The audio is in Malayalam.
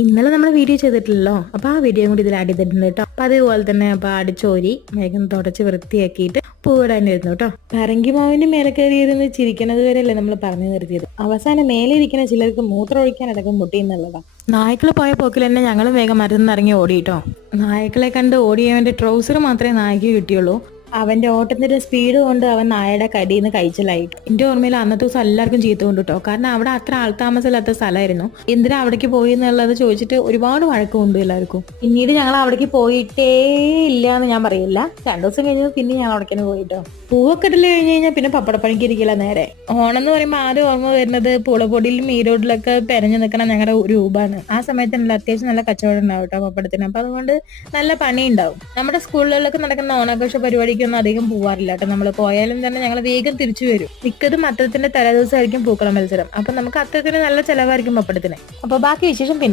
ഇന്നലെ നമ്മൾ വീഡിയോ ചെയ്തിട്ടില്ലല്ലോ, അപ്പോൾ ആ വീഡിയോ കൂടി ഇതിൽ ആഡ് ചെയ്തിട്ടുണ്ട് കേട്ടോ. അപ്പോൾ അതേപോലെ തന്നെ അപ്പോൾ അടിച്ചോരി വേഗം തുടച്ച് വൃത്തിയാക്കിയിട്ട് പൂവിടാനിരുന്നു കേട്ടോ. പറങ്കി മാവിന്റെ മേലെ കയറിയിരുന്ന് ചിരിക്കുന്നത് വരെയല്ലേ നമ്മൾ പറഞ്ഞു നിർത്തിയത്. അവസാനം മേലെ ഇരിക്കുന്ന ചിലർക്ക് മൂത്രം ഒഴിക്കാനടക്കം മുട്ടിയെന്നുള്ളതാ. നായ്ക്കൾ പോയ പോക്കിൽ തന്നെ ഞങ്ങളും വേഗം മരുന്ന് ഇറങ്ങി ഓടിയിട്ടോ. നായ്ക്കളെ കണ്ട് ഓടിയവന്റെ ട്രൗസർ മാത്രമേ നായ്ക്ക് കിട്ടിയുള്ളൂ. അവന്റെ ഓട്ടത്തിന്റെ സ്പീഡ് കൊണ്ട് അവൻ നായയുടെ കടിയിൽ നിന്ന് കഴിച്ചിലായിട്ട്. എന്റെ ഓർമ്മയിൽ അന്നത്തെ ദിവസം എല്ലാവർക്കും ചീത്ത കൊണ്ട് കേട്ടോ. കാരണം അവിടെ അത്ര ആൾതാമസമില്ലാത്ത സ്ഥലമായിരുന്നു. എന്തിനാ അവിടേക്ക് പോയി എന്നുള്ളത് ചോദിച്ചിട്ട് ഒരുപാട് വഴക്കമുണ്ട് എല്ലാവർക്കും. പിന്നീട് ഞങ്ങൾ അവിടേക്ക് പോയിട്ടേ ഇല്ല എന്ന് ഞാൻ പറയില്ല. 2 ദിവസം കഴിഞ്ഞത് പിന്നെ ഞങ്ങൾ അവിടേക്ക് പോയിട്ടോ. പൂവൊക്കെ ഇടല് കഴിഞ്ഞ് കഴിഞ്ഞാൽ പിന്നെ പപ്പടപ്പണിക്ക് ഇരിക്കില്ല നേരെ. ഓണം എന്ന് പറയുമ്പോൾ ആദ്യം ഓർമ്മ വരുന്നത് പൂളപ്പൊടിയിലും ഈരോഡിലൊക്കെ പെരഞ്ഞു നിൽക്കണ ഞങ്ങളുടെ രൂപമാണ്. ആ സമയത്ത് അത്യാവശ്യം നല്ല കച്ചവടം ഉണ്ടാവും കേട്ടോ പപ്പടത്തിന്. അപ്പൊ അതുകൊണ്ട് നല്ല പണി ഉണ്ടാവും. നമ്മുടെ സ്കൂളുകളിലൊക്കെ നടക്കുന്ന ഓണാഘോഷ പരിപാടിക്കൊന്നും അധികം പോവാറില്ല കേട്ടോ. നമ്മൾ പോയാലും തന്നെ ഞങ്ങൾ വേഗം തിരിച്ചു വരും. മിക്കതും അത്തരത്തിന്റെ തലേദിവസമായിരിക്കും പൂക്കളം മത്സരം. അപ്പൊ നമുക്ക് അത്തരത്തിന് നല്ല ചെലവായിരിക്കും പപ്പടത്തിന്. അപ്പൊ ബാക്കി വിശേഷം പിന്നെ